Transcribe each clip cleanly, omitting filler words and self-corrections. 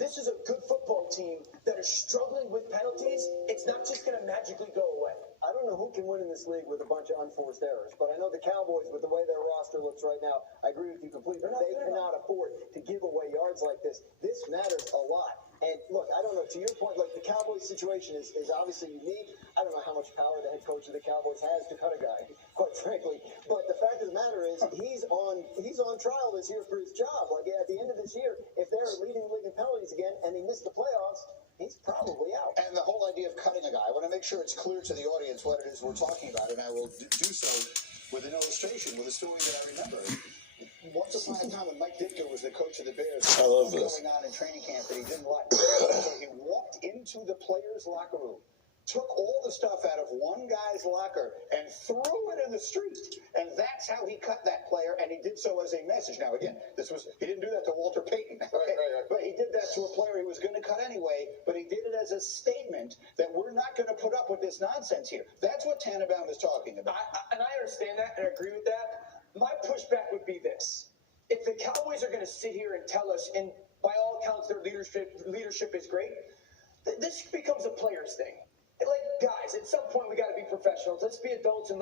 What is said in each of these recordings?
this is a good football team that is struggling with penalties. It's not just going to magically go away. I don't know who can win in this league with a bunch of unforced errors, but I know the Cowboys, with the way their roster looks right now, I agree with you completely. They cannot afford to give away yards like this. This matters a lot. And look, I don't know, to your point, like the Cowboys situation is obviously unique. I don't know how much power the head coach of the Cowboys has to cut a guy, quite frankly. But the fact of the matter is he's on trial this year for his job. Like at the end of this year, if they're leading the league in penalties again and they miss the playoffs, he's probably out. And the whole idea of cutting a guy, I want to make sure it's clear to the audience what it is we're talking about, and I will do so with an illustration, with a story that I remember. Once upon a time when Mike Ditka was the coach of the Bears, I love this. Going on in training camp that he didn't like. So he walked into the players' locker room, took all the stuff out of one guy's locker and threw it in the street. And that's how he cut that player, and he did so as a message. Now, again, he didn't do that to Walter Payton, right. But he did that to a player he was going to cut anyway, but he did it as a statement that we're not going to put up with this nonsense here. That's what Tannenbaum is talking about. And I understand that, and I agree with that. My pushback would be this. If the Cowboys are going to sit here and tell us, and by all accounts their leadership is great, this becomes a players thing. Like, guys, at some point we got to be professionals. Let's be adults, and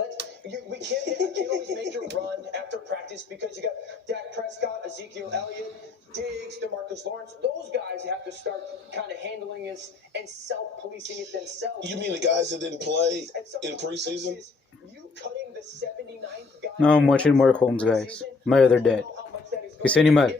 we can't always make your run after practice because you got Dak Prescott, Ezekiel Elliott, Diggs, DeMarcus Lawrence. Those guys have to start kind of handling this and self-policing it themselves. You mean the guys that didn't play in preseason? You cutting the 79th guy. No, I'm watching Mark Holmes, guys. My other dad. He said he might.